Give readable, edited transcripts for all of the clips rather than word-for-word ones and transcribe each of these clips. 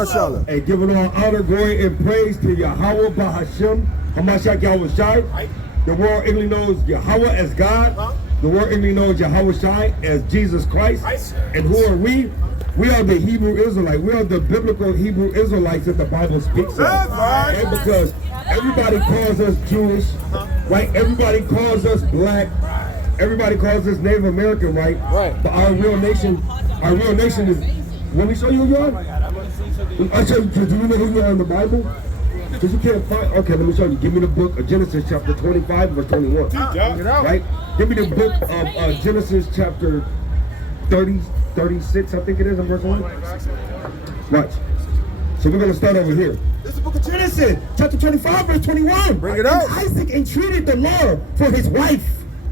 Yashala. Hey, giving all honor, glory, and praise to Yahweh Bahashem, Hamashiach Yahweh Shai. The world English knows Yahweh as God. The world English knows Yahweh Shai as Jesus Christ. And who are we? We are the Hebrew Israelites. We are the biblical Hebrew Israelites that the Bible speaks of. Right? Because everybody calls us Jewish, right? Everybody calls us black. Everybody calls us Native American, right? But our real nation is. Let me show you who you are. I'll show you. Do you know who you are in the Bible? Because you can't find. Okay, let me show you. Give me the book of Genesis, chapter 25, verse 21. Right? Give me the book of Genesis, chapter 36, I think it is, in verse 1. Watch. So we're going to start over here. This is the book of Genesis, chapter 25, verse 21. Bring it out. And Isaac entreated the Lord for his wife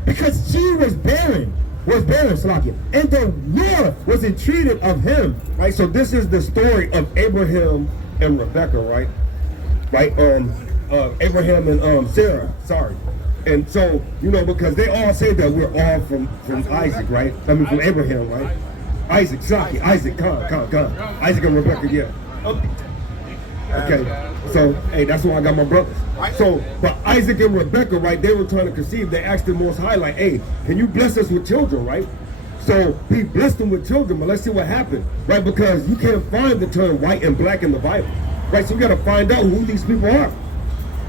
because she was barren. Slakia. And the Lord was entreated of him. Right? So this is the story of Abraham and Rebekah, right? Right? Abraham and Sarah, sorry. And so, you know, because they all say that we're all from Isaac, right? I mean, from Abraham, right? Isaac, Saki, Isaac, Khan. Isaac and Rebekah, yeah. Okay, so, hey, that's why I got my brothers. So, but Isaac and Rebekah, right, they were trying to conceive. They asked the Most High, like, hey, can you bless us with children, right? So, he blessed them with children, but let's see what happened, right? Because you can't find the term white and black in the Bible, right? So, we got to find out who these people are.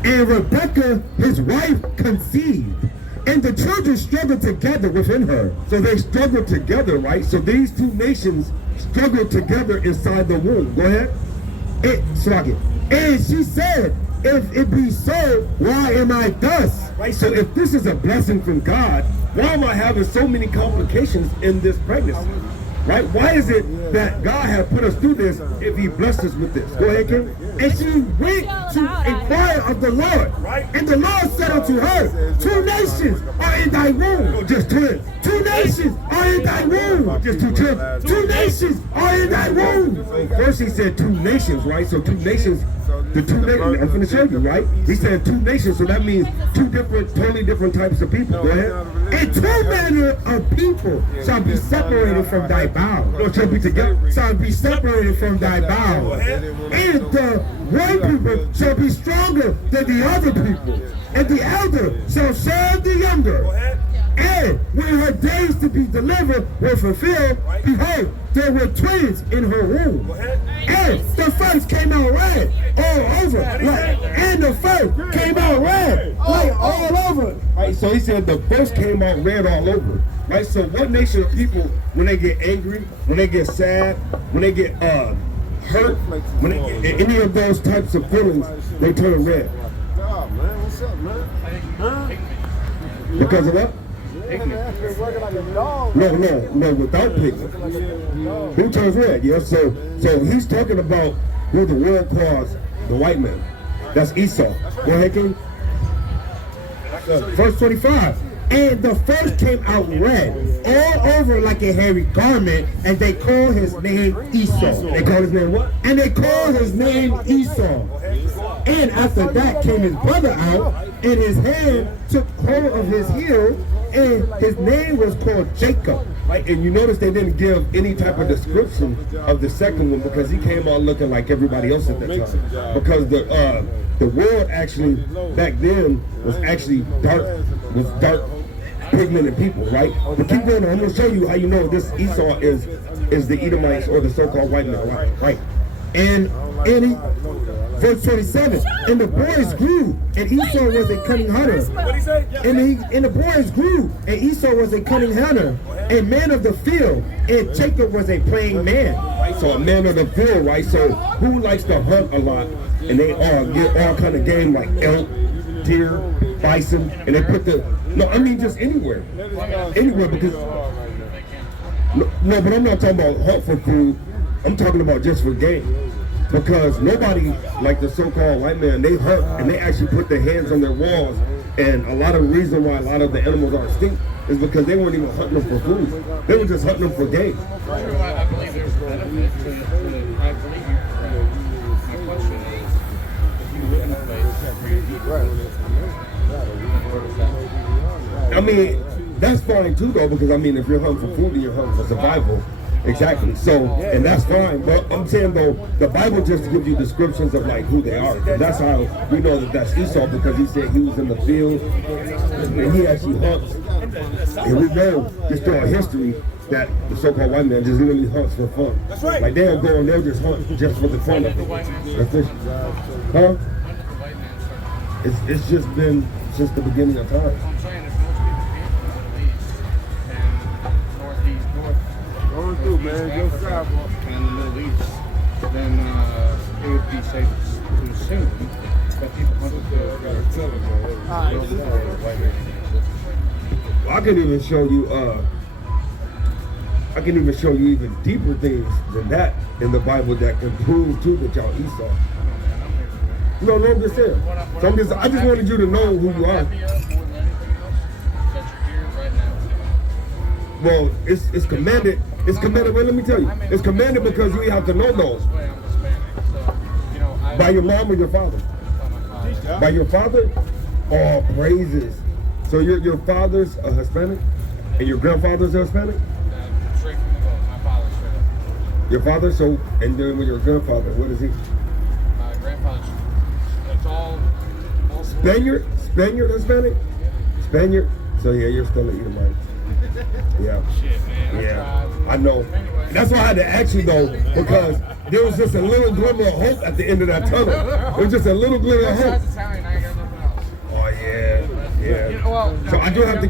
And Rebekah, his wife, conceived. And the children struggled together within her. So they struggled together, right? So these two nations struggled together inside the womb. Go ahead. And she said, if it be so, why am I thus? Right? So if this is a blessing from God, why am I having so many complications in this pregnancy? Right? Why is it that God has put us through this if he blessed us with this? Go ahead, Kim. And she went to inquire of the Lord. And the Lord said unto her, 2 nations are in thy womb. Just twins. 2 nations are in thy womb. Just 2 children. 2 nations are in thy womb. First he said 2 nations, right? So 2 nations. The 2 nations, I'm going to show you, right? He said 2 nations, so that means 2 totally different types of people. Go ahead. And 2 manner of people shall be separated from thy bowels. Or shall be together. Shall be separated from thy bowels. And the one people shall be stronger than the other people. And the elder shall serve the younger. And when her days to be delivered were fulfilled, behold, there were twins in her womb. And the first came out red all over. And the first came out red all over. Right, so he said the first came out red all over. Right, so what nation of people, when they get angry, when they get sad, when they get hurt, when they get any of those types of feelings, they turn red. What's up, man? Because of what? No, without pigment. Who turns red? Yeah, so he's talking about who the world calls the white man. That's Esau. Go ahead, King. Verse 25. And the first came out red, all over like a hairy garment, and they call his name Esau. They call his name what? And they call his name Esau. And after that came his brother out, and his hand took hold of his heel, and his name was called Jacob. Right? And you notice they didn't give any type of description of the second one because he came out looking like everybody else at that time. Because the world actually back then was actually dark pigmented people, right? But keep going on. I'm going to show you how you know this Esau is the Edomites or the so-called white man, right? And verse 27, and the boys grew, and Esau was a cunning hunter. What he say? And the boys grew, and Esau was a cunning hunter, a man of the field, and Jacob was a plain man. Right? So a man of the field, right? So who likes to hunt a lot, and they all get all kind of game like elk, deer, bison, and they put just anywhere because but I'm not talking about hunt for food. I'm talking about just for game. Because nobody, like the so-called white man, they hunt and they actually put their hands on their walls. And a lot of the reason why a lot of the animals are extinct is because they weren't even hunting them for food. They were just hunting them for game. I believe there's benefits to my question is, if you live in a place where you eat I mean, that's fine too though, because I mean, if you're hunting for food and you're hunting for survival, Exactly. So, and that's fine. But I'm saying though, the Bible just gives you descriptions of like who they are. And that's how we know that that's Esau, because he said he was in the field and he actually hunts. And we know just through our history that the so-called white man just literally hunts for fun. That's right. Like they'll go and they'll just hunt just for the fun of it. Huh? It's just been since the beginning of time. I'm saying if most people came from the East and Northeast, Going through, man. Go south. and the Middle East, then it would be safe to assume that people hunted for white man. Well, I can even show you even deeper things than that in the Bible that can prove too that y'all Esau. No, I'm just saying. So I just wanted you to know who you are. Well, it's commanded. It's commanded. Well, let me tell you. It's commanded because you have to know those. By your mom or your father? By your father? All praises. So your father's a Hispanic? And your grandfather's a Hispanic? Straight from the boat. My father's straight up. Your father? So, and then with your grandfather, what is he? My grandfather's, it's all Spaniard? Spaniard Hispanic? Spaniard? So yeah, you're still an Edomite. Yeah. shit, man. Yeah, I know. That's why I had to ask you though, because there was just a little glimmer of hope at the end of that tunnel. There was just a little glimmer of hope. Italian, I ain't got nothing else. Oh yeah. Well, So I do have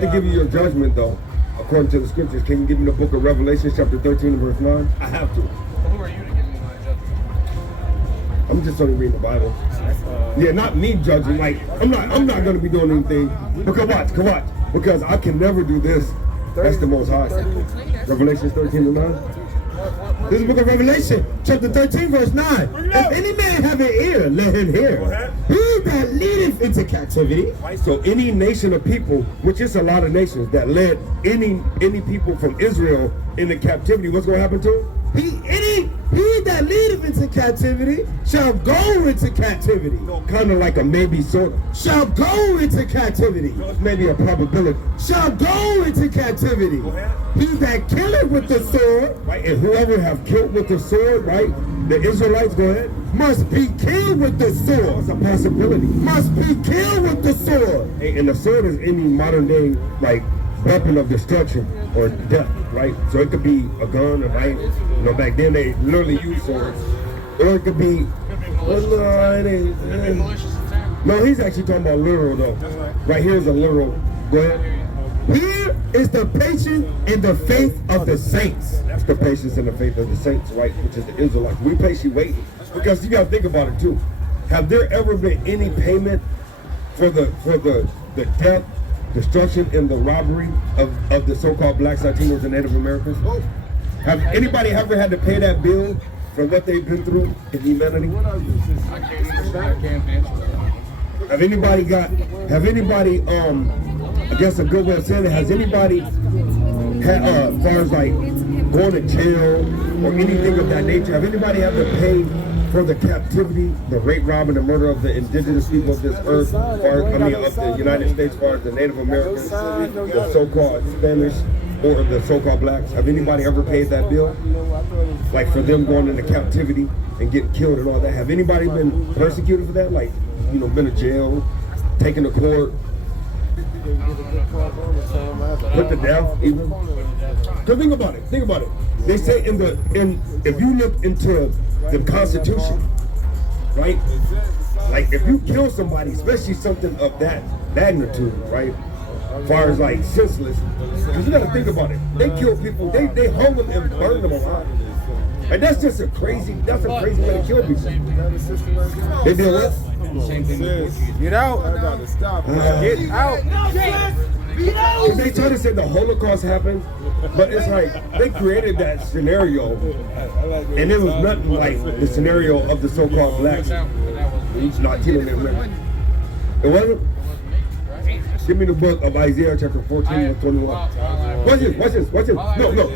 to give you your judgment though, according to the scriptures. Can you give me the book of Revelation, chapter 13 and verse 9? I have to. Who are you to give me my judgment? I'm just only reading the Bible. Yeah, not me judging. Like I'm not gonna be doing anything. Because watch. Because I can never do this. That's the Most High. Revelation 13 and 9. This is the book of Revelation, chapter 13, verse 9. If any man have an ear, let him hear. He that leadeth into captivity. So any nation of people, which is a lot of nations, that led any people from Israel into captivity, what's going to happen to them? He that leadeth into captivity shall go into captivity. Kind of like a maybe, sort of. Shall go into captivity. Maybe a probability. Shall go into captivity. He that killeth with the sword, right? And whoever have killed with the sword, right? The Israelites, go ahead, must be killed with the sword. It's a possibility. Must be killed with the sword. And the sword is any modern day, like, weapon of destruction or death, right? So it could be a gun, a knife. You know, back then they literally used swords. Or it could be, no, he's actually talking about literal though. Right here is a literal. Go ahead. Here is the patience and the faith of the saints. That's the patience and the faith of the saints, right? Which is the Israelites. We patiently waiting because you got to think about it too. Have there ever been any payment for the death, destruction, and the robbery of the so-called blacks, Latinos, and Native Americans? Have anybody ever had to pay that bill for what they've been through in humanity? I can't answer that. Have anybody, I guess a good way of saying it, has anybody had, as far as like going to jail or anything of that nature, have anybody had to pay for the captivity, the rape, robbing, and murder of the indigenous people of this earth, of the United States, as far as the Native Americans, the so-called Spanish, or the so-called blacks? Have anybody ever paid that bill? Like for them going into captivity and getting killed and all that? Have anybody been persecuted for that? Like, you know, been to jail, taken to court, put to death even? Because think about it. They say if you look into the Constitution, right? Like if you kill somebody, especially something of that magnitude, right? As far as like senseless, because you got to think about it. They kill people, they hung them and burned them alive. And that's a crazy way to kill people. They did what? Same thing with Portuguese. Get out. I gotta stop. Get out. They try to say the Holocaust happened, but it's like they created that scenario, and it was nothing like the scenario of the so-called blacks, Latino Americans. It wasn't. Give me the book of Isaiah chapter 14 and 21. Watch this. No,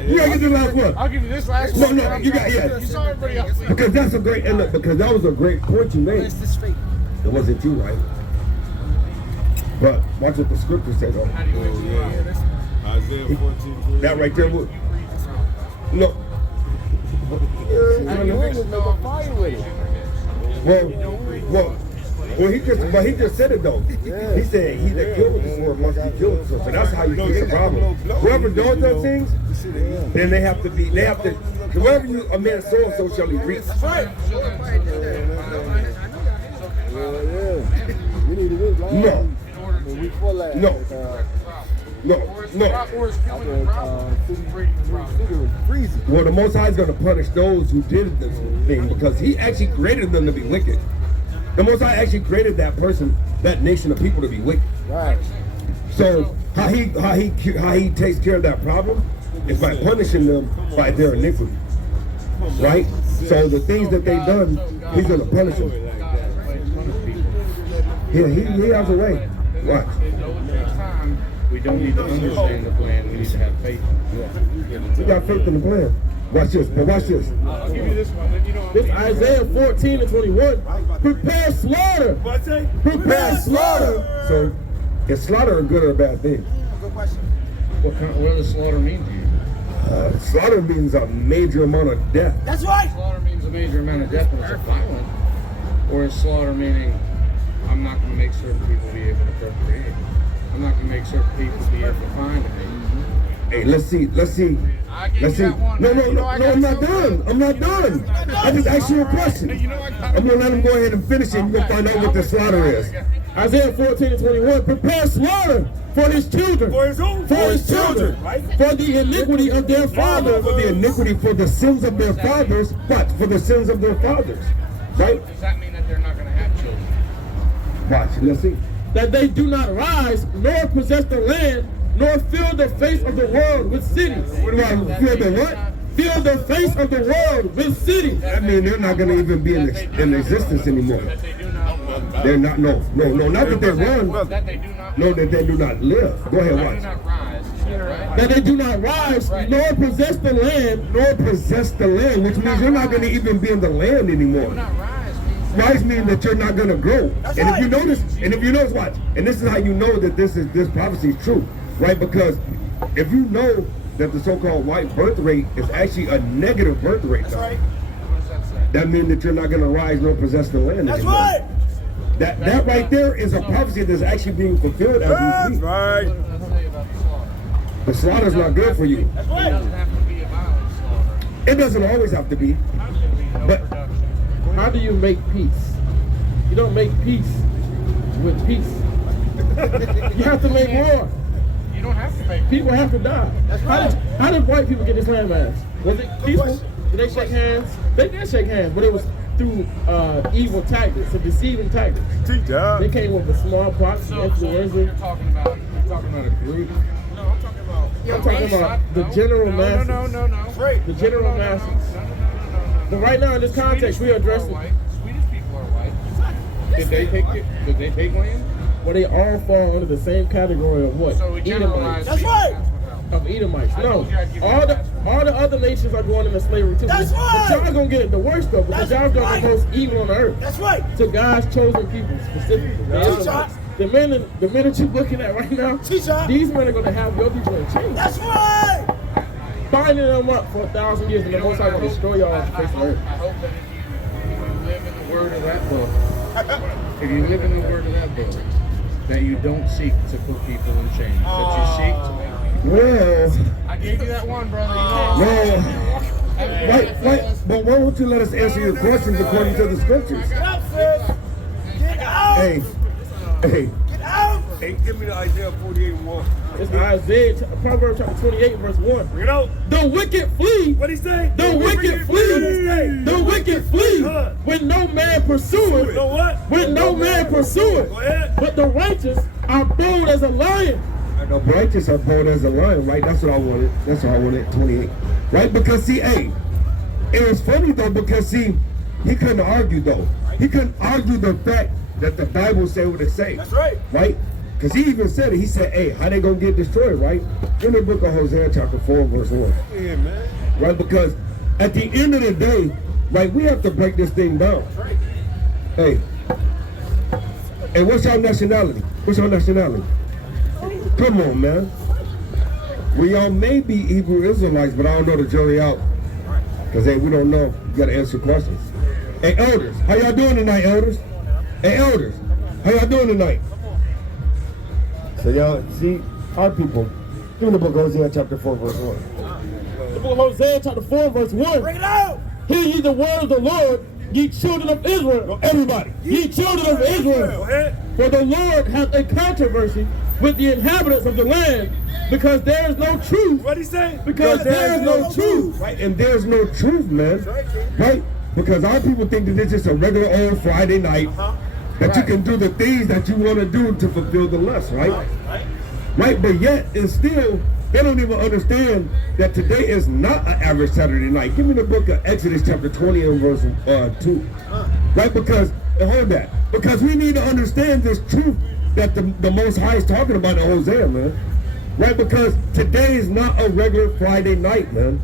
you gotta get the last one. I'll give you this last one. No, you got, yeah. You saw everybody else. Because that's a great, and look, because that was a great point you made. It wasn't you, right? But watch what the scripture said though. Isaiah 14. That right there, No. Well, he just said it though. He said he that killed the sword must be killed. So that's how you fix the problem. Whoever does those things, then they have to, whoever a man sows, so shall he reap. That's right. We need to win. No. Well, the Most High is going to punish those who did this thing because he actually created them to be wicked. The Most High actually created that person, that nation of people to be wicked. Right. So how he takes care of that problem is by punishing them by their iniquity. Right? So the things that they've done, he's going to punish them. Yeah, he has a way. Watch. We don't need to understand the plan. We need to have faith. We got faith in the plan. Watch this. But watch this. I'll give you this one. This Isaiah 14 and 21. Prepare slaughter. Prepare slaughter. So, is slaughter a good or a bad thing? What does slaughter mean to you? Slaughter means a major amount of death. That's right. Slaughter means a major amount of death, and it's violent. Or is slaughter meaning I'm not going to make certain people be able to procreate? I'm not going to make certain people be able to find me. Hey, let's see. No, I'm not done. I just asked you a question. I'm going to let him go ahead and finish it and you're going to find out what the slaughter is. Isaiah 14 and 21. Prepare slaughter for his children. For his own. For his children. For the iniquity of their fathers. For the iniquity, for the sins of their fathers. What? For the sins of their fathers. Right? Does that mean that they're not going to have children? Watch, let's see. That they do not rise, nor possess the land, nor fill the face of the world with cities. What do I feel the what? Fill the face of the world with cities. I mean, they're not going to even be in existence anymore. They're not, no, not that they run. No, that they do not live. Go ahead, watch. That they do not rise, nor possess the land. Nor possess the land, which means you're not going to even be in the land anymore. Rise means that you're not going to grow. And if you notice, watch, and this is how you know that this prophecy is true, right? Because if you know that the so-called white birth rate is actually a negative birth rate, that means that you're not going to rise nor possess the land anymore. Right. That right there is a prophecy that's actually being fulfilled as we speak. Right. The slaughter's not good for you. That's right. It doesn't have to be a violent slaughter. It doesn't always have to be. But How do you make peace? You don't make peace with peace. You have to make war. You don't have to make People have to die. That's right. How did white people get this landmass? Was it peaceful? question. Did they shake hands? They did shake hands, but it was through evil tactics, and deceiving tactics. Teacher. They came with the smallpox, the influenza. You're talking about a group. No, I'm talking about. I'm talking about the general masses. No. Right. The general masses. But right now in this context, we are addressing. Swedish people are white. Did they take land? Well, they all fall under the same category of what? So we generalize. Edomites. That's right. Of Edomites. No, told you I'd give you all that. the other nations are going into slavery too. That's But right. y'all gonna get it the worst though, because That's y'all gonna right. be the most evil on earth. That's right. To God's chosen people specifically. The Teacher. Israelites. The men that you're looking at right now, Teacher. these men are gonna have your people in chains. That's right. Binding them up for 1,000 years, and the Most High gonna destroy y'all off the face of the earth. I hope that if you live in the word of that book, if you live in the word of that book, that you don't seek to put people in chains, that you seek to make people. well, I gave you that one, brother. but why won't you let us answer your questions according to the scriptures? Get up, sis. Get out. Hey. Get out. Hey, give me the Isaiah 48:1. It's Isaiah, Proverbs chapter 28, verse 1. Bring it out. The wicked flee. What'd he say? The wicked flee. The wicked flee. When no man pursueth. You know what? When no man pursueth. Go ahead. But the righteous are bold as a lion. The righteous are bold as a lion, right? That's what I wanted. 28. Right? Because see, hey, it was funny though, because see, he couldn't argue though. He couldn't argue the fact that the Bible said what it say. That's right. Right? Because he even said it. He said, hey, how they gonna get destroyed, right? In the book of Hosea chapter 4, verse 1. Yeah, man. Right? Because at the end of the day, right, we have to break this thing down. Right. Hey, what's your nationality? Come on, man. We all may be Hebrew Israelites, but I don't know the jury out. Because, hey, we don't know. You got to answer questions. Hey, elders, how y'all doing tonight, elders? Hey, elders, how y'all doing tonight? So y'all, see, our people, give me the book of Hosea chapter 4, verse 1. The book of Hosea chapter 4, verse 1. Bring it out. Hear ye the word of the Lord, ye children of Israel. Everybody. Ye children of Go Israel. ahead. For the Lord hath a controversy with the inhabitants of the land, because there is no truth. What he say? Because there is no truth. Right, and there's no truth, man. Right? Because our people think that it's just a regular old Friday night that you can do the things that you want to do to fulfill the lust, right? Right, but yet, and still, they don't even understand that today is not an average Saturday night. Give me the book of Exodus chapter 20 and verse 2. Right, because, and hold that, because we need to understand this truth that the Most High is talking about in Hosea, man. Right, because today is not a regular Friday night, man.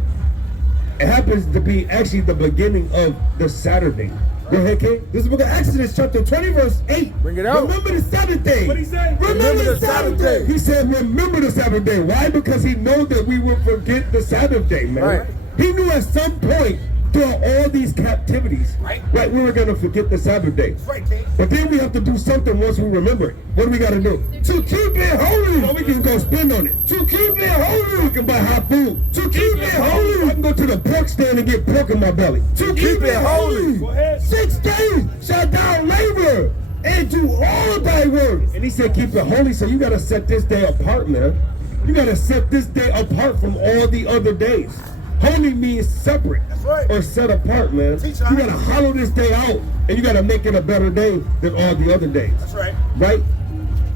It happens to be actually the beginning of the Saturday. Go ahead, King. This is the book of Exodus chapter 20 verse 8. Bring it out. Remember the Sabbath day. What he say? Remember the Sabbath day. He said, remember the Sabbath day. Why? Because he knows that we will forget the Sabbath day, man. Right. He knew at some point throughout all these captivities, right, we were going to forget the Sabbath day. Right, King. But then we have to do something once we remember it. What do we got to do? To keep it holy. So we can go spend on it. To keep it holy. We can buy hot food. To keep it holy. I can go to the pork stand and get pork in my belly. To keep it holy. Go ahead. 6 days shalt thou labor and do all thy work. And he said keep it holy, so you got to set this day apart, man. You got to set this day apart from all the other days. Holy means separate right. or set apart, man. Teach You us. got to hollow this day out, and you got to make it a better day than all the other days. That's right. Right?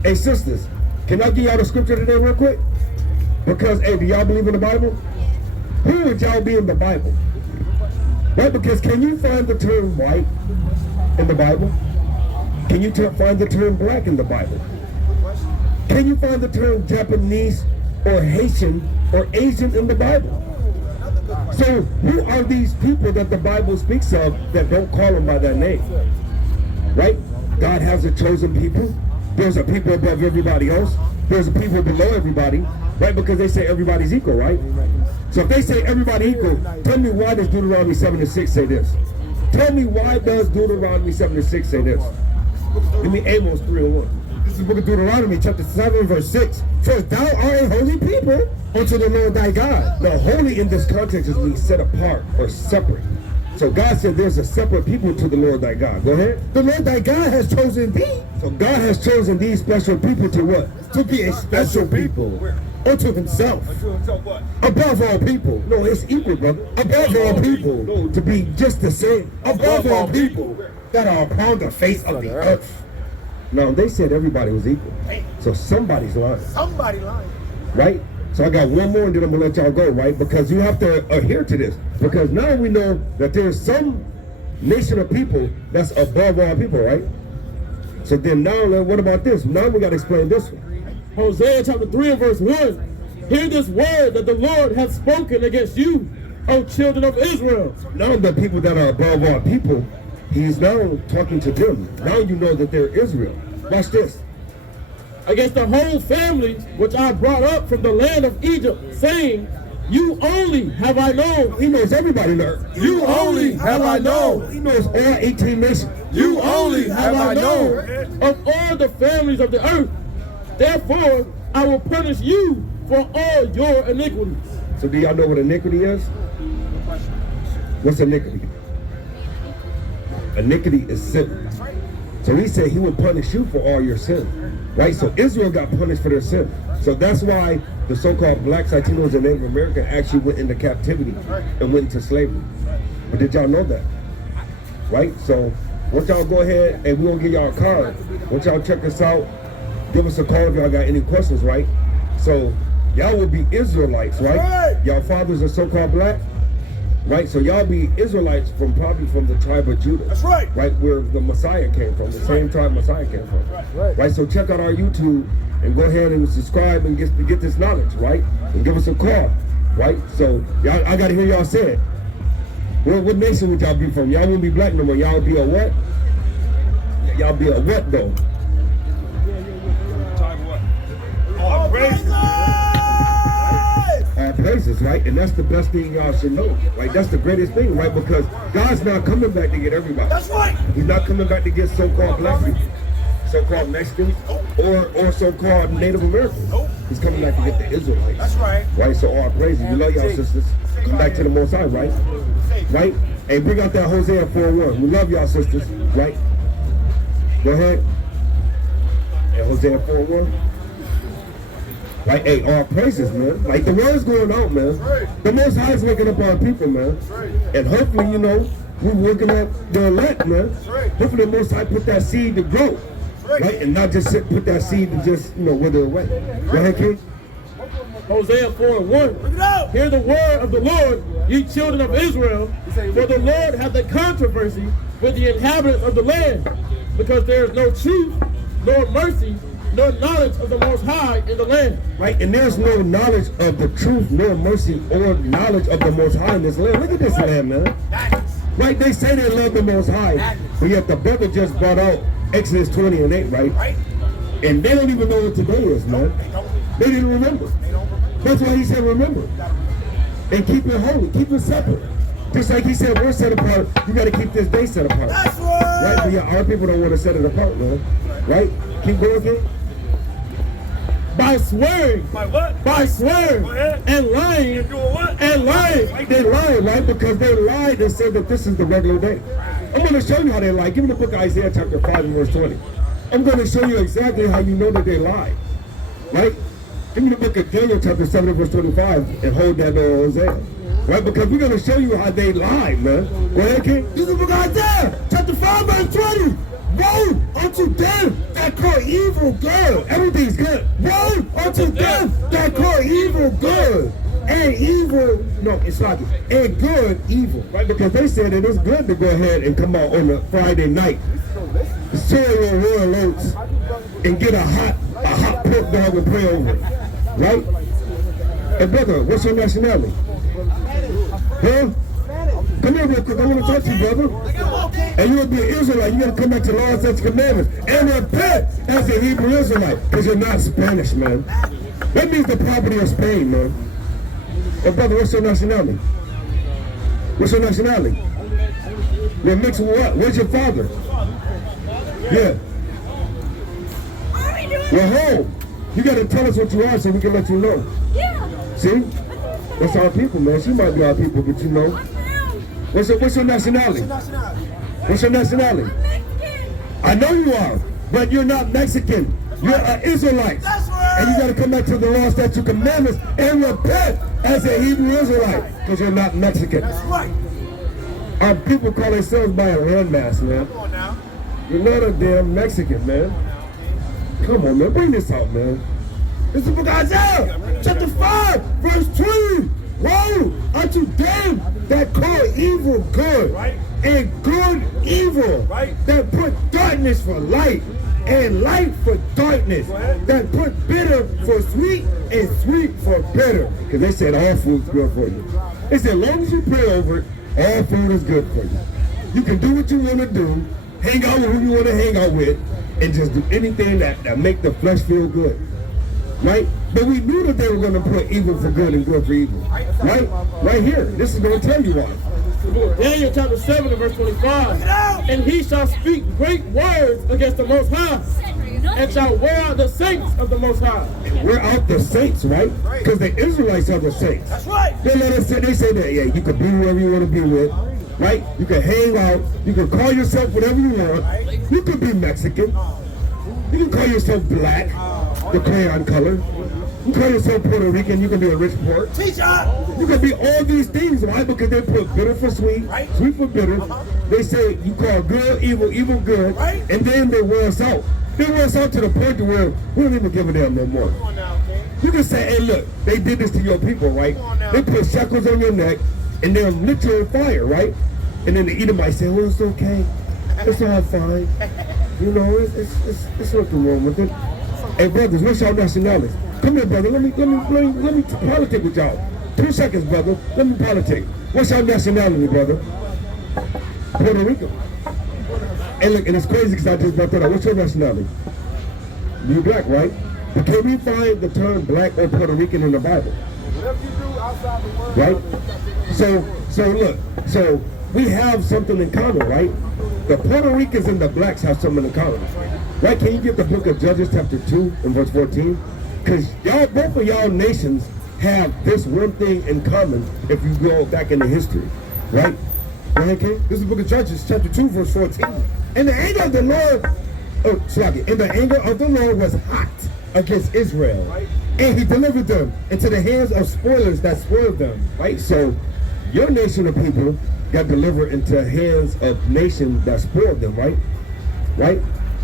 Hey, sisters, can I give y'all the scripture today real quick? Because, hey, do y'all believe in the Bible? Who would y'all be in the Bible? Right? Because can you find the term white in the Bible? Can you find the term black in the Bible? Can you find the term Japanese or Haitian or Asian in the Bible? So who are these people that the Bible speaks of that don't call them by their name? Right? God has a chosen people. There's a people above everybody else. There's a people below everybody. Right? Because they say everybody's equal, right? So if they say everybody equal, tell me why does Deuteronomy 7:6 say this? Tell me why does Deuteronomy 7:6 say this? Give me Amos 3:1. This is the book of Deuteronomy, chapter 7, verse 6. For thou art a holy people unto the Lord thy God. The holy in this context is being set apart or separate. So God said there's a separate people to the Lord thy God. Go ahead. The Lord thy God has chosen thee. So God has chosen these special people to what? To be a special people. Unto himself. Unto himself what? Above all people. No, it's equal, brother. Above all people. No, to be just the same. Above all people that are upon the face of the earth. Now, they said everybody was equal. So somebody's lying. Somebody lying. Right? So I got one more and then I'm going to let y'all go, right? Because you have to adhere to this. Because now we know that there's some nation of people that's above all people, right? So then now, what about this? Now we got to explain this one. Hosea chapter 3 and verse 1. Hear this word that the Lord hath spoken against you, O children of Israel. Now the people that are above all people, he's now talking to them. Now you know that they're Israel. Watch this. Against the whole family which I brought up from the land of Egypt, saying, you only have I known. He knows everybody in the earth. You only have I known. He knows all 18 nations. You only have I known of all the families of the earth. Therefore, I will punish you for all your iniquities. So do y'all know what iniquity is? What's iniquity? Iniquity is sin. So he said he would punish you for all your sin. Right? So Israel got punished for their sin. So that's why the so-called blacks, Latinos, and Native American actually went into captivity and went into slavery. But did y'all know that? Right? So once y'all go ahead and we're going to give y'all a card. Once y'all check us out, give us a call if y'all got any questions, right? So y'all will be Israelites, right? Y'all fathers are so-called black, right? So y'all be Israelites probably from the tribe of Judah. That's right. Right, where the Messiah came from, the same tribe Messiah came from. Right, so check out our YouTube and go ahead and subscribe and get this knowledge, right? And give us a call, right? So y'all, I gotta hear y'all say it. What nation would y'all be from? Y'all wouldn't be black no more. Y'all be a what? Y'all be a what though? Time what? Oh, praise. praises, right? And that's the best thing y'all should know, right? That's the greatest thing, right? Because God's not coming back to get everybody. That's right. He's not coming back to get so-called black people, so-called Mexicans, or so-called Native Americans. He's coming back to get the Israelites. That's right. Right? So all praises. We love y'all, sisters. Come back to the Most High, right? Right? Hey, bring out that Hosea 4:1. We love y'all, sisters. Right? Go ahead. And Hosea 4:1. Like, hey, all praises, man. Like, the word's going out, man. The Most High is waking up our people, man. And hopefully, you know, we're working up the elect, man. Hopefully the Most High put that seed to grow. Right? And not just put that seed to just, you know, wither away. Go ahead, King. Hosea 4:1. Hear the word of the Lord, ye children of Israel, for the Lord hath a controversy with the inhabitants of the land, because there is no truth, nor mercy, nor knowledge of the Most High in the land. Right, and there's no knowledge of the truth, nor mercy, or knowledge of the Most High in this land. Look at this land, man. Right, they say they love the Most High, but yet the brother just brought out Exodus 20:8, right? And they don't even know what today is, man. They didn't remember. That's why he said remember. And keep it holy, keep it separate. Just like he said we're set apart, you got to keep this day set apart. That's right. Right, but yeah, our people don't want to set it apart, man. Right? Keep going, King. By swearing, By what? by swearing, Go ahead. and lying, Doing what? and lying. They lied, right? Because they lied and said that this is the regular day. I'm going to show you how they lied. Give me the book of Isaiah chapter 5 and verse 20. I'm going to show you exactly how you know that they lied. Right? Give me the book of Daniel chapter 7 and verse 25 and hold that on Hosea. Right? Because we're going to show you how they lied, man. Go ahead, King. This is the book of Isaiah, chapter 5, verse 20. Woe unto them that call evil good. Everything's good. Woe unto them that call evil good. And evil, no, it's like and good evil, right? Because they said it is good to go ahead and come out on a Friday night, soil your royal oats, and get a hot pork dog and pray over it, right? Hey, brother, what's your nationality? Huh? Come here real quick. I want to talk to you, brother. And you'll be an Israelite. You got to come back to the law and statutes and commandments and repent as a Hebrew Israelite, because you're not Spanish, man. That means the property of Spain, man. Hey, brother, what's your nationality? What's your nationality? You're mixed with what? Where's your father? Yeah. Well, home. You got to tell us what you are so we can let you know. Yeah. See? That's our people, man. She might be our people, but you know. What's your nationality? What's your nationality? I'm Mexican. I know you are, but you're not Mexican. You're an Israelite. That's right. And you got to come back to the law, statute, commandments, and repent as a Hebrew Israelite, because you're not Mexican. That's right. Our people call themselves by a landmass, man. Come on now. You're not a damn Mexican, man. Come on, man. Bring this out, man. This is the book of Isaiah, chapter 5, verse 20. Woe unto them that call evil good, Right. and good evil, Right. that put darkness for light, and light for darkness, ahead. that put bitter for sweet, and sweet for bitter. Because they said all food's good for you. They said as long as you pray over it, all food is good for you. You can do what you want to do, hang out with who you want to hang out with, and just do anything that make the flesh feel good. Right? But we knew that they were going to put evil for good and good for evil. Right? Right here. This is going to tell you why. Daniel chapter 7 and verse 25. And he shall speak great words against the Most High, and shall wear out the saints of the Most High. We're out the saints, right? Because the Israelites are the saints. That's right. They let us say, they say that, yeah, you can be whoever you want to be with, right? You can hang out. You can call yourself whatever you want. You can be Mexican. You can call yourself black, the crayon color. You can call yourself Puerto Rican. You can be a rich port. Teacher. You can be all these things, right? Because they put bitter for sweet, sweet for bitter. They say you call good evil, evil good, Right. and then they wear us out. They wear us out to the point to where we don't even give a damn no more. Come on now, okay? You can say, hey, look, they did this to your people, right? They put shackles on your neck, and they'll lit you on fire, right? And then the Edomites say, well, it's okay. It's all fine. You know, it's nothing wrong with it. Hey, brothers, what's your nationality? Come here, brother. Let me politic with y'all. 2 seconds, brother. Let me politic. What's your nationality, brother? Puerto Rico. Hey, look, and it's crazy because I just brought that up. What's your nationality? You black, right? But can we find the term black or Puerto Rican in the Bible? Whatever you do, I'll right? So look, so we have something in common, right? The Puerto Ricans and the blacks have something in common, right? Can you get the book of Judges chapter 2 and verse 14? Because y'all, both of y'all nations have this one thing in common if you go back into history, right? Go ahead, King. This is the book of Judges, chapter 2, verse 14. And the anger of the Lord, and the anger of the Lord was hot against Israel, and he delivered them into the hands of spoilers that spoiled them. Right? So your nation of people got delivered into hands of nations that spoiled them, right? Right?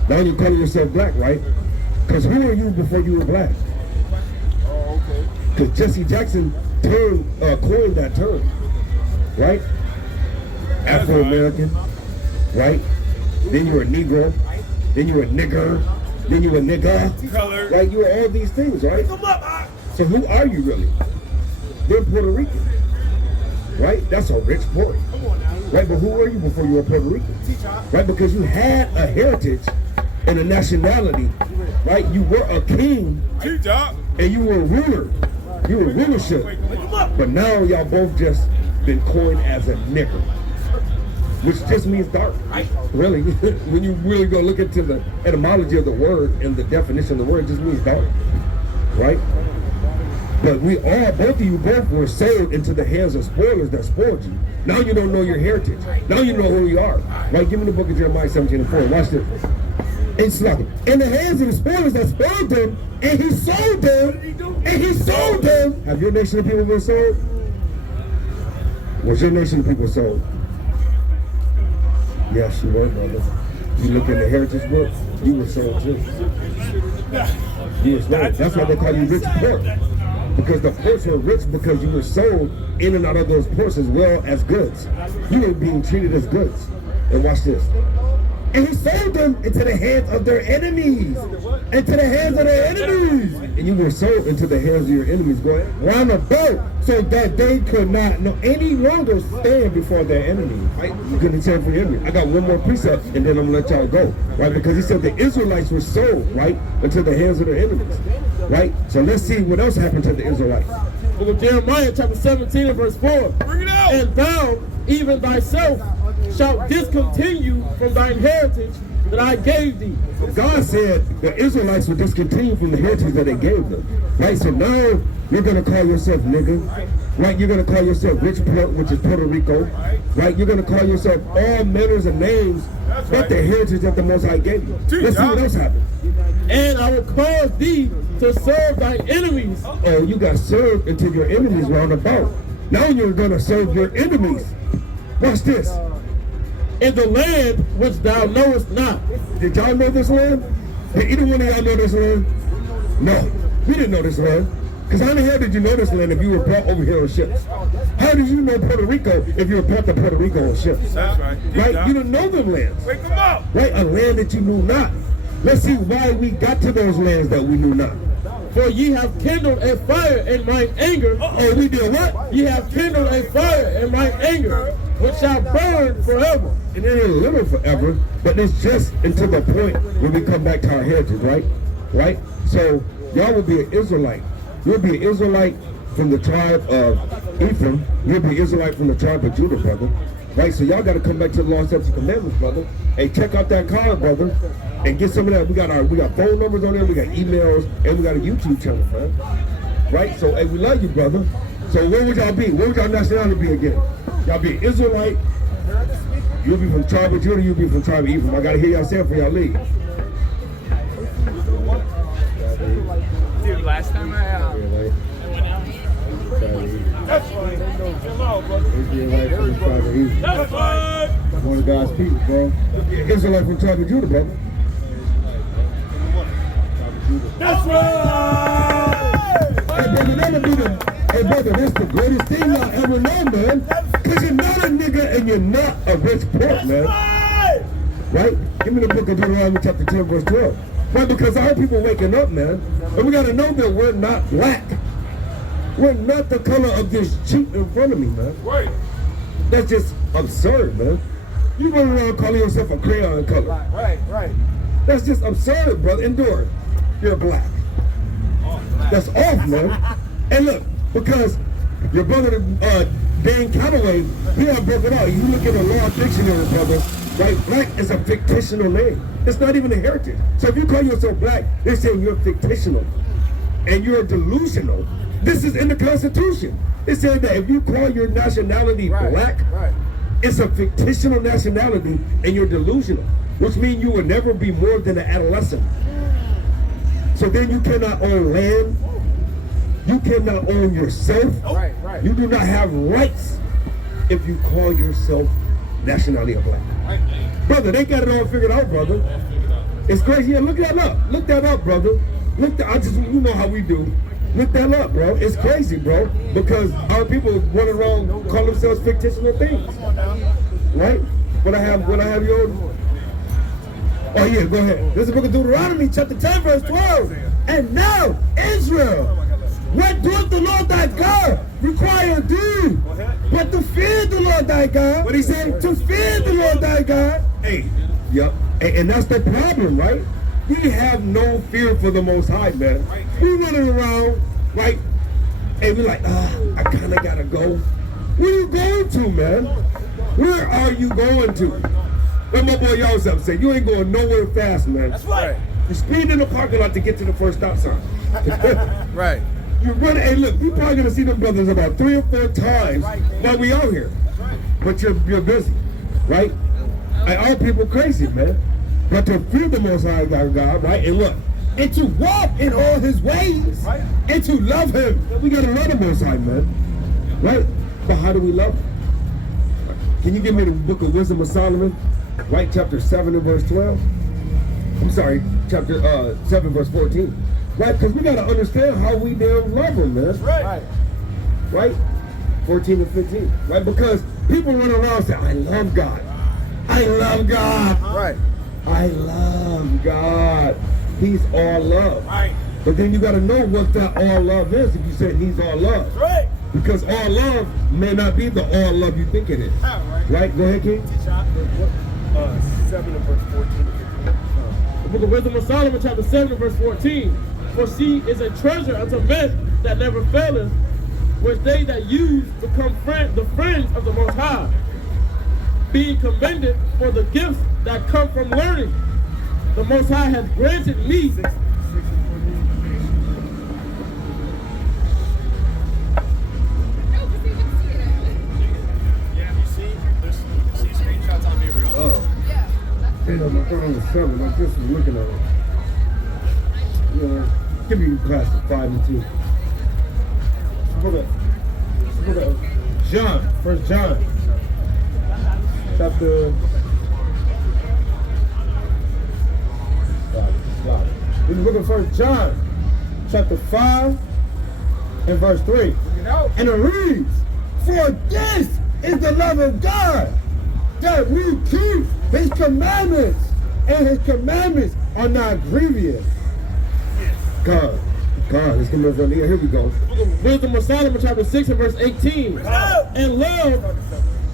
Now you're calling yourself black, right? Because who were you before you were black? Oh, okay. Because Jesse Jackson coined that term, right? Afro-American, right? Then you were a Negro, then you were a nigger, then you were a nigga, Color. right? You were all these things, right? So who are you really? You're Puerto Rican, right? That's a rich boy, right? But who were you before you were Puerto Rican, right? Because you had a heritage and a nationality, right? You were a king and you were a ruler. You were rulership. But now y'all both just been coined as a nigger, which just means dark, really. When you really go look into the etymology of the word and the definition of the word, it just means dark, right? But we all, both of you both were saved into the hands of spoilers that spoiled you. Now you don't know your heritage. Now you know who you are, right? Give me the book of Jeremiah 17:4. Watch this. It's like, in the hands of the spoilers that spoiled them, and he sold them, and he sold them. Have your nation of people been sold? Was your nation of people sold? Yes, you were, brother. You look in the heritage book, you were sold too. You were sold. That's why they call you rich poor. Because the ports were rich because you were sold in and out of those ports as well as goods. You were being treated as goods. And watch this. And he sold them into the hands of their enemies. Into the hands of their enemies. And you were sold into the hands of your enemies. Go ahead. Round about, so that they could not any longer stand before their enemies. Right? You couldn't stand for your enemy. I got one more precept and then I'm going to let y'all go. Right? Because he said the Israelites were sold, right, into the hands of their enemies. Right? So let's see what else happened to the Israelites. Book of Jeremiah chapter 17 and verse 4. Bring it out. And thou, even thyself, shalt discontinue from thine heritage that I gave thee. God said the Israelites would discontinue from the heritage that they gave them. Right? So now you're going to call yourself nigga. Right? You're going to call yourself rich port, which is Puerto Rico. Right? You're going to call yourself all manners of names but the heritage that the Most High gave you. Let's see what else happened. And I will cause thee to serve thine enemies. Oh, you got served until your enemies round about. Now you're going to serve your enemies. Watch this. In the land which thou knowest not. Did y'all know this land? Did either one of y'all know this land? No, we didn't know this land. Because how the hell did you know this land if you were brought over here on ships? How did you know Puerto Rico if you were brought to Puerto Rico on ships? That's right. Right? You didn't know them lands. Wake them up. Right? A land that you knew not. Let's see why we got to those lands that we knew not. For ye have kindled a fire in mine anger. Oh, we did what? Ye have kindled a fire in mine anger, which shall burn forever. And it ain't little forever, but it's just until the point when we come back to our heritage, right? Right? So y'all will be an Israelite. You'll be an Israelite from the tribe of Ephraim. You'll be an Israelite from the tribe of Judah, brother. Right? So y'all got to come back to the law and statutes and commandments, brother. Hey, check out that card, brother, and get some of that. We got phone numbers on there, we got emails, and we got a YouTube channel, man. Right? So hey, we love you, brother. So where would y'all be? Where would y'all nationality be again? Y'all be an Israelite. You'll be from the tribe of Judah, you'll be from the tribe of Ephraim. I gotta hear y'all say it for y'all leave. Dude, last time I That's fine. Come on, brother. That's fine. One of God's people, bro. Israelite from the tribe of Judah, brother. That's right. Hey, brother, that'll be the. Hey, brother, that's the greatest thing y'all ever know, man. Because you're not a nigga and you're not a rich port, man. Right? Give me the book of Deuteronomy chapter 10, verse 12. Right? Because our people waking up, man. And we got to know that we're not black. We're not the color of this cheat in front of me, man. Right. That's just absurd, man. You run around calling yourself a crayon color. Right. That's just absurd, brother. Endure. You're black. That's off, man. And look, because Your brother, Dan Calloway, he had broke it out. You look at the law dictionary, brother, right? Black is a fictional name. It's not even a heritage. So if you call yourself black, they're saying you're fictional and you're delusional. This is in the Constitution. It said that if you call your nationality black, it's a fictional nationality and you're delusional, which means you will never be more than an adolescent. So then you cannot own land. You cannot own yourself. You do not have rights if you call yourself nationality of black. Brother, they got it all figured out, brother. It's crazy. Yeah, look that up. Look that up, brother. You know how we do. Look that up, bro. It's crazy, bro. Because our people running around call themselves fictional things. Right? What I have you on? Oh yeah, go ahead. This is the book of Deuteronomy, chapter 10, verse 12. And now, Israel, what doeth the Lord thy God require of thee? But to fear the Lord thy God. What he say? To fear the Lord thy God. Hey, yep. And that's the problem, right? We have no fear for the Most High, man. We running around, right? And we're like, I kind of gotta go. Where you going to, man? Where are you going to? What my boy Yosef said, you ain't going nowhere fast, man. That's right. You speed in the parking lot to get to the first stop sign. Right. You run, hey look, you probably gonna see them brothers about 3 or 4 times while we out here. But you're busy, right? And all people crazy, man. But to fear the Most High God, right? And look, And to walk in all his ways. And to love him. we gotta love the Most High, man. Right? But how do we love him? Can you give me the book of Wisdom of Solomon? Right, chapter 7 and verse 12? I'm sorry, chapter 7 verse 14. Right, because we gotta understand how we damn love him, man. Right? 14 and 15. Right? Because people run around and say, I love God. I love God. Right. I love God. He's all love. Right. But then you got to know what that all love is if you say he's all love. Right. Because all love may not be the all love you think it is. Right? Go ahead, King. 7 and verse 14 to 15. The book of Wisdom of Solomon, chapter 7 and verse 14. For she is a treasure unto men that never faileth, which they that use become the friends of the Most High, being commended for the gifts that come from learning. The Most High has granted me My phone was 7. I just was looking at it. Give me class of 5 and 2. John, 1 John. Chapter... In the book of 1 John, chapter 5 and verse 3. And it reads, for this is the love of God, that we keep his commandments, and his commandments are not grievous. God, let's come over here. Here we go. Wisdom of Solomon, chapter 6 and verse 18. And love,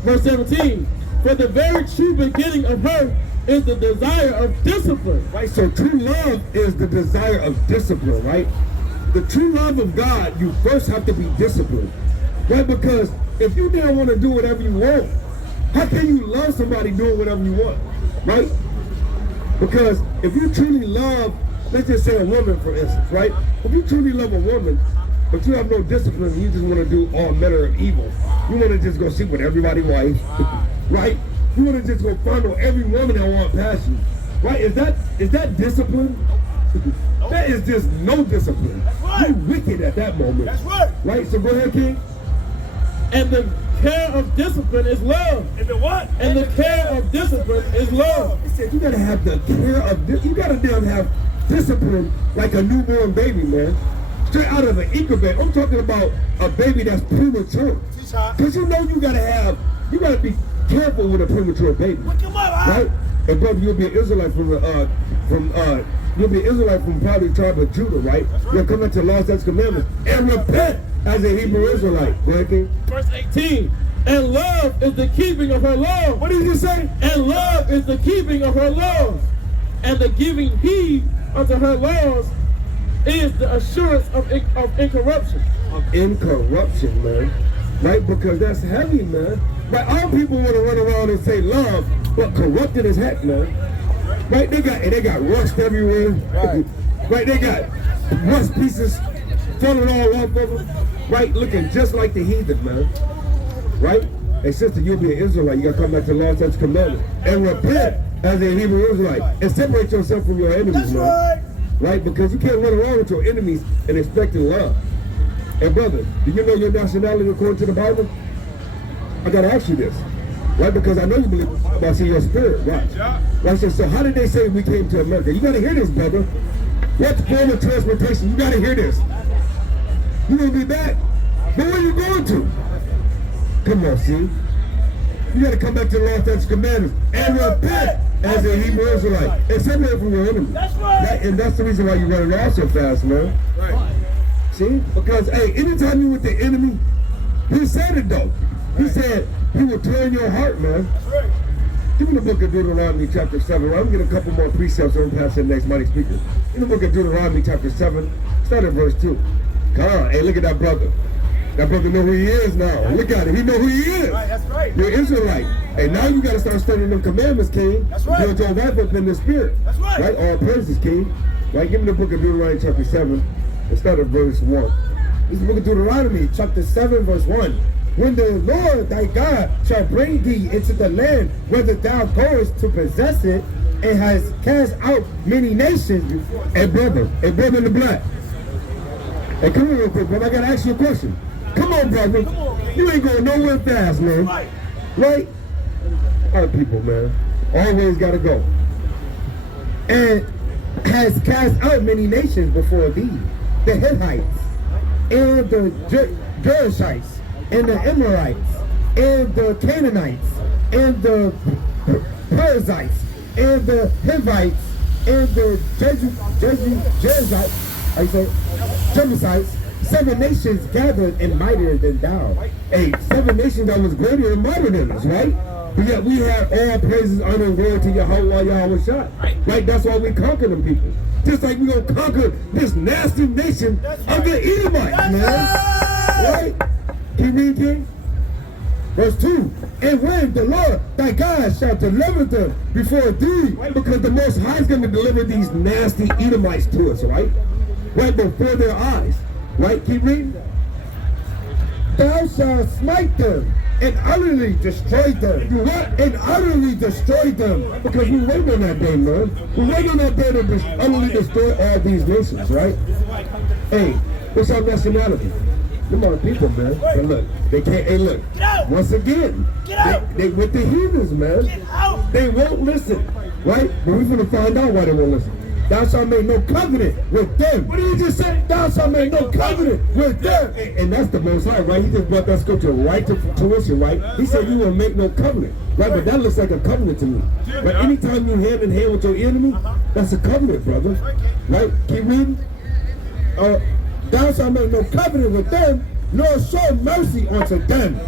verse 17. For the very true beginning of her is the desire of discipline. Right, so true love is the desire of discipline, right? The true love of God, you first have to be disciplined, right? Because if you don't want to do whatever you want, how can you love somebody doing whatever you want, right? Because if you truly love, let's just say a woman, for instance, right? If you truly love a woman, but you have no discipline, and you just want to do all manner of evil, you want to just go sleep with everybody's wife, right? You want to just go fondle every woman that walks past you, right? Is that discipline? That is just no discipline. You're wicked at that moment. That's right. Right? So go ahead, King. And the care of discipline is love. And the what? And the care of discipline is love. He said you gotta have the care of this. You gotta damn have discipline like a newborn baby, man. Straight out of an incubator. I'm talking about a baby that's premature. Because you know you gotta be careful with a premature baby. Right? And brother, you'll be an Israelite you'll be an Israelite from probably the tribe of Judah, right? You'll come into laws, statutes, commandments, and repent as a Hebrew Israelite. Go ahead, King. Verse 18. And love is the keeping of her laws. What did you say? And love is the keeping of her laws. And the giving heed unto her laws is the assurance of incorruption. of incorruption, man. Right? Because that's heavy, man. Right? All people want to run around and say love, but corrupted as heck, man. Right? They got rust everywhere. Right? They got rust pieces falling all off of them. Right? Looking just like the heathen, man. Right? Hey, sister, you'll be an Israelite. You got to come back to the law, statutes, commandments. And repent as a Hebrew Israelite. And separate yourself from your enemies, man. Right? Because you can't run around with your enemies and expecting love. And brother, do you know your nationality according to the Bible? I got to ask you this. Right? Because I know you believe about your spirit. Right? Right? So how did they say we came to America? You got to hear this, brother. What form of transportation? You got to hear this. You're going to be back. But where you going to? Come on, see? You got to come back to the law, statutes, commandments, and repent as a Hebrew Israelite. And separate from your enemy. That's right. And that's the reason why you're running off so fast, man. Right. See? Because, hey, anytime you with the enemy, he said it, though. He said he will turn your heart, man. That's right. Give me the book of Deuteronomy, chapter 7. I'm going to get a couple more precepts on pass to the next mighty speaker. In the book of Deuteronomy, chapter 7, start at verse 2. Come on. Hey, look at that brother. That brother know who he is now. Look at him. He know who he is. Right, that's right. You're Israelite. Hey, now you got to start studying them commandments, King. That's right. Build your life up in the spirit. That's right. Right? All praises, King. Right? Give me the book of Deuteronomy, chapter 7, and start at verse 1. This is the book of Deuteronomy, chapter 7, verse 1. When the Lord thy God shall bring thee into the land whither thou goest to possess it, and has cast out many nations before. Hey, brother in the black. Hey, come here real quick, brother. I got to ask you a question. Come on, brother. You ain't going nowhere fast, man. Right? Our people, man. Always got to go. And has cast out many nations before thee, the Hittites, and the Jershites, and the Amorites, and the Canaanites, and the Perizzites, and the Hivites, and the Jebusites, 7 nations gathered and mightier than thou. Hey, 7 nations that was greater and mightier than us, right? But yet we had all praises, honor, and glory to Yahweh Shah. Right? That's why we conquer them people. Just like we gonna conquer this nasty nation of the Edomites, man. Right? Keep reading. Verse 2. And when the Lord thy God shall deliver them before thee, right? Because the Most High is going to deliver these nasty Edomites to us, right? Right before their eyes. Right? Keep reading. Thou shalt smite them and utterly destroy them. You what? And utterly destroy them. Because we waiting on that day, man. We waiting on that day to utterly destroy all these nations, right? Hey, what's our nationality? Them are people, man. But look, they can't. Hey, look. Once again, they with the heathens, man. They won't listen, right? But we're gonna find out why they won't listen. Thou shalt make no covenant with them. What did he just say? Thou shalt make no covenant with them. And that's the Most High, right? He just brought that scripture right to fruition, right? He said you will make no covenant, right? But that looks like a covenant to me. But anytime you hand in hand with your enemy, that's a covenant, brother. Right? Keep reading. Thou shalt make no covenant with them, nor show mercy unto them.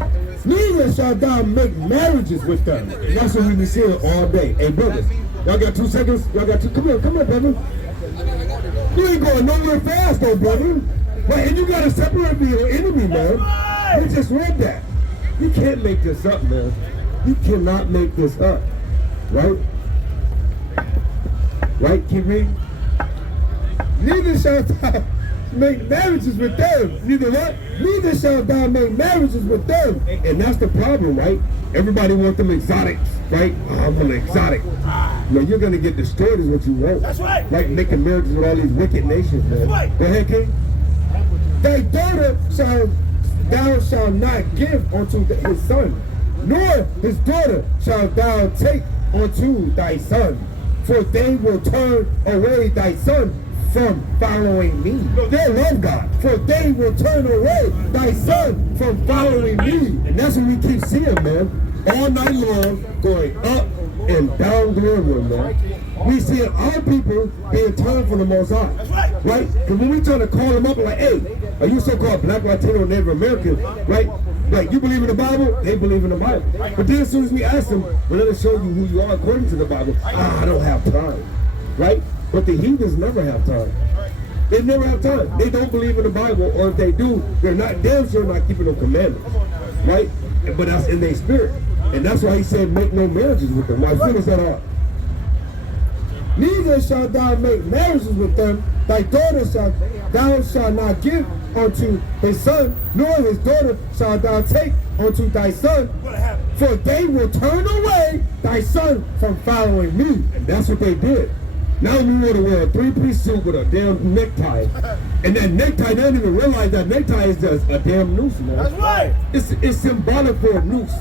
Neither shalt thou make marriages with them. And that's what we be seeing all day. Hey, brothers, y'all got 2 seconds? Y'all got 2? Come on, brother. You ain't going nowhere fast, though, brother. Right? And you got to separate from your enemy, man. We just read that. You can't make this up, man. You cannot make this up. Right? Right? Keep reading. Neither shalt thou make marriages with them. Neither what? Neither shalt thou make marriages with them. And that's the problem, right? Everybody wants them exotics, right? Oh, I want an exotic. No, you're going to get destroyed is what you want. That's right. Right? Making marriages with all these wicked nations, man. That's right. Go ahead, King. Thy daughter thou shalt not give unto his son, nor his daughter shalt thou take unto thy son, for they will turn away thy son from following me. No, they love God. For they will turn away thy son from following me. And that's what we keep seeing, man. All night long, going up and down the river, man. We see our people being turned from the Most High. Right? Because when we try to call them up like, hey, are you so-called Black, Latino, Native American? Right? Like, you believe in the Bible? They believe in the Bible. But then as soon as we ask them, well, let us show you who you are according to the Bible. I don't have time. Right? But the heathens never have time. They never have time. They don't believe in the Bible, or if they do, they're not damn sure not keeping the commandments, right? But that's in their spirit, and that's why he said, "Make no marriages with them." Why finish that off? Neither shalt thou make marriages with them. Thy daughter thou shalt not give unto his son, nor his daughter shalt thou take unto thy son. For they will turn away thy son from following me. And that's what they did. Now we want to wear a three-piece suit with a damn necktie, and that necktie, they don't even realize that necktie is just a damn noose, man. That's right. It's symbolic for a noose.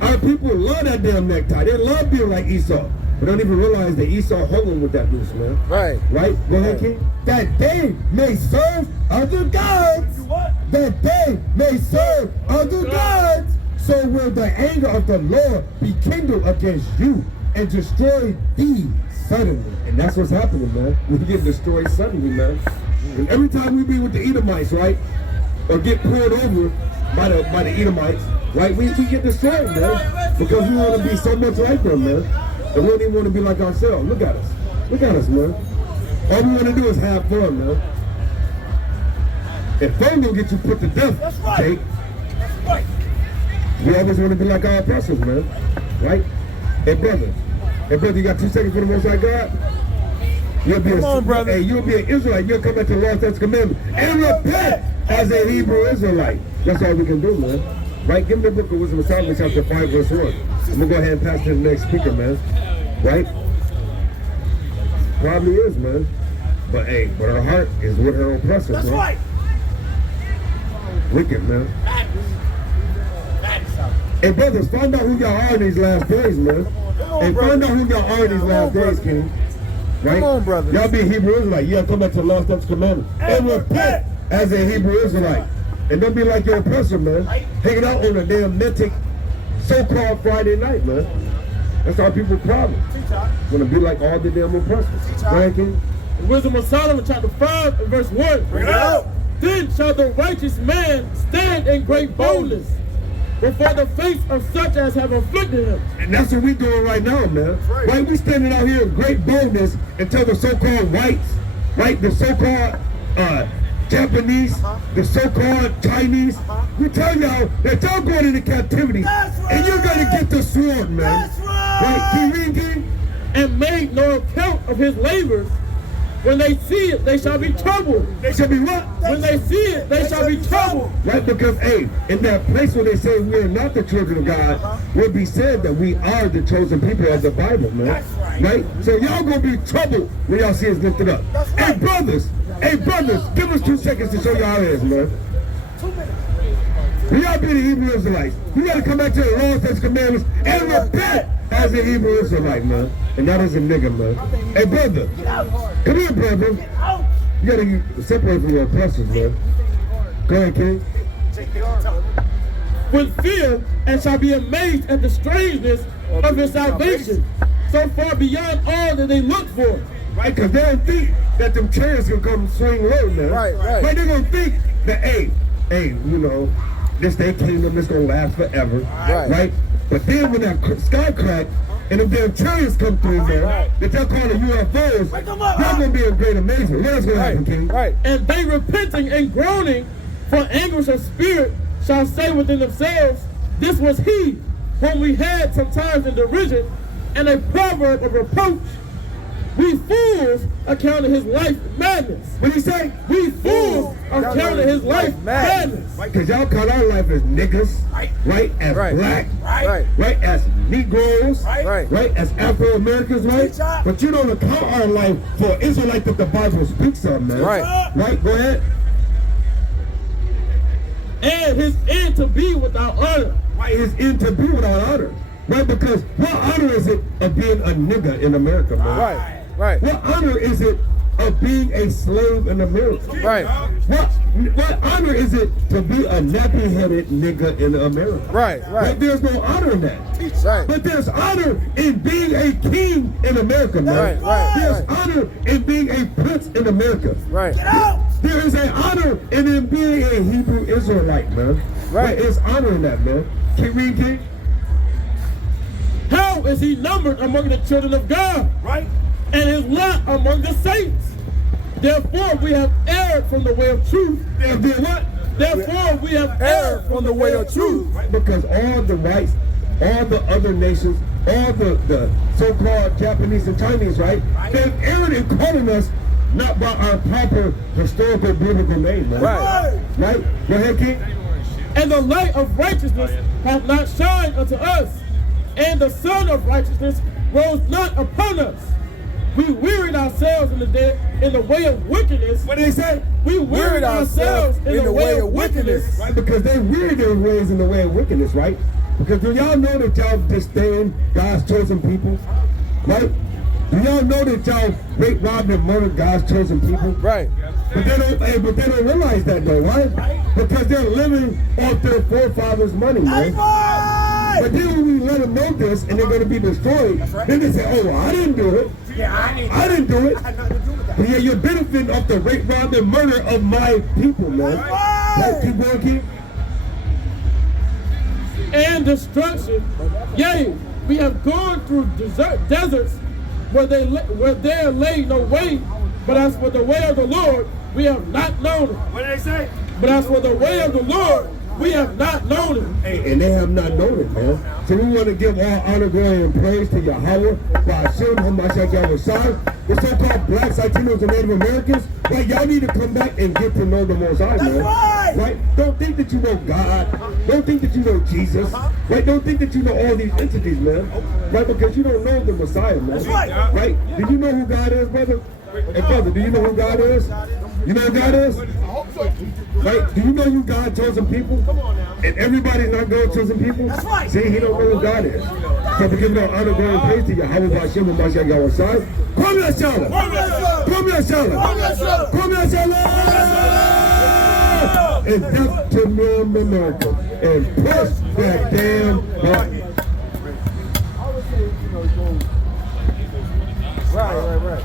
Our people love that damn necktie. They love being like Esau. But don't even realize that Esau hung him with that noose, man. Right. Right? Go ahead, King. That they may serve other gods. That they may serve other gods. So will the anger of the Lord be kindled against you and destroy thee suddenly. And that's what's happening, man. We get destroyed suddenly, man. And every time we be with the Edomites, right? Or get pulled over by the Edomites, right? We get destroyed, man. Because we want to be so much like them, man. And we don't even want to be like ourselves. Look at us. Look at us, man. All we want to do is have fun, man. And fun will get you put to death, That's right. Jake. That's right. We always want to be like our oppressors, man. Right? Hey, brother, you got 2 seconds for the Most High God? Come on, brother. Hey, you'll be an Israelite. You'll come back to the law, statutes, commandments, and repent as a Hebrew Israelite. That's all we can do, man. Right? Give me the book of Wisdom of Solomon, chapter 5, verse 1. I'm going to go ahead and pass to the next speaker, man. Right? Probably is, man. But hey, but her heart is with her oppressors, That's man. right. Wicked, man. Hey, brothers, find out who y'all are in these last days, man. And find out who y'all are in these last days, King. Right? Come on, brothers. Y'all be a Hebrew Israelite. You gotta come back to the law, statutes, commandments. And repent as a Hebrew Israelite. And don't be like your oppressor, man. Hanging out on a damn mythic so-called Friday night, man. That's our people's problem. Wanna be like all the damn oppressors. Right, King? Wisdom of Solomon, chapter 5, and verse 1. Bring it out. Then shall the righteous man stand in great boldness before the face of such as have afflicted him. And that's what we doing right now, man. Right? We standing out here in great boldness and tell the so-called whites, right? The so-called Japanese, the so-called Chinese. We tell y'all that y'all going into captivity. That's right. And you're gonna get the sword, man. That's right. Right? King, King? And made no account of his labors. When they see it, they shall be troubled. They shall be what? When they see it, they shall be troubled. Right, because, hey, in that place where they say we are not the children of God, will be said that we are the chosen people of the Bible, man. That's right. Right? So y'all gonna be troubled when y'all see us lifted up. That's right. Hey, brothers, give us 2 seconds to show y'all our hands, man. 2 minutes. We all be the Hebrew Israelites. We gotta come back to the law, statutes, commandments, and repent as a Hebrew Israelite, man. And not as a nigga, man. Hey, brother, Get out. come here, brother. Get out. You gotta separate from your oppressors, man. Go ahead, King. Take it on. With fear, and shall be amazed at the strangeness of his salvation, so far beyond all that they look for. Right, because they don't think that them chariots can come swing low, man. Right. Right, they're gonna think that, hey, you know, this their kingdom is gonna last forever. Right. But then when that sky crack and them damn chariots come through, man, that they're calling UFOs, Wake 'em up, that's gonna be a great amazement. What else gonna happen, King? Right. And they repenting and groaning for anguish of spirit shall say within themselves, this was he whom we had sometimes in derision, and a proverb of reproach. We fools accounted his life madness. What do you say? We fools accounted his life madness. Right, because y'all call our life as niggas, right? As Right. black, Right. as Negroes, Right. as Afro-Americans, right? But you don't account our life for Israelite that the Bible speaks of, man. Right, go ahead. And his end to be without honor. Right, his end to be without honor. Right, because what honor is it of being a nigga in America, man? Right. What honor is it of being a slave in America? Right. What honor is it to be a nappy-headed nigga in America? Right. There's no honor in that. Right. But there's honor in being a king in America, man. Right. There's honor in being a prince in America. Right. Get out. There is an honor in being a Hebrew Israelite, man. Right. There is honor in that, man. Can you read, King? How is he numbered among the children of God? Right. And his lot among the saints? Therefore we have erred from the way of truth. What? Therefore we have erred from the way of truth. Because all the whites, all the other nations, all the so-called Japanese and Chinese, right? They've erred in calling us not by our proper historical biblical name, man. Right? Go ahead, King. And the light of righteousness hath not shined unto us, and the sun of righteousness rose not upon us. We wearied ourselves in the way of wickedness. What did they say? We wearied ourselves in the way of wickedness. Right, because they wearied their ways in the way of wickedness, right? Because do y'all know that y'all disdain God's chosen people? Right? Do y'all know that y'all rape, rob, and murder God's chosen people? Right. But they don't realize that though, right? Because they're living off their forefathers' money, man. But then when we let them know this and they're going to be destroyed, then they say, oh, well, I didn't do it. I didn't do it. But yeah, you're benefiting off the rape, rob, and murder of my people, man. Right, keep going, keep. And destruction. Yea, we have gone through deserts where there lay no way, but as for the way of the Lord, we have not known it. What did they say? But as for the way of the Lord, we have not known it. Hey, and they have not known it, man. So we want to give all honor, glory, and praise to Yahweh, Ba'ashem, Hamashiach, Yahushai, the so-called blacks, Latinos, and Native Americans. Right, y'all need to come back and get to know the Most High, man. Right? Don't think that you know God. Don't think that you know Jesus. Right? Don't think that you know all these entities, man. Right? Because you don't know the Messiah, man. Right? Do you know who God is, brother? Hey, brother, do you know who God is? You know who God is? Right? Do you know you God chosen people? And everybody's not God chosen people? See, he don't know who God is. So we give no honor, glory, and praise to Yahweh, Ba'ashem, Hamashiach, Yahushai. Come here, Shalom. Come here, Shalom. Come here, Shalom. And death to North America. And push that damn button. Right.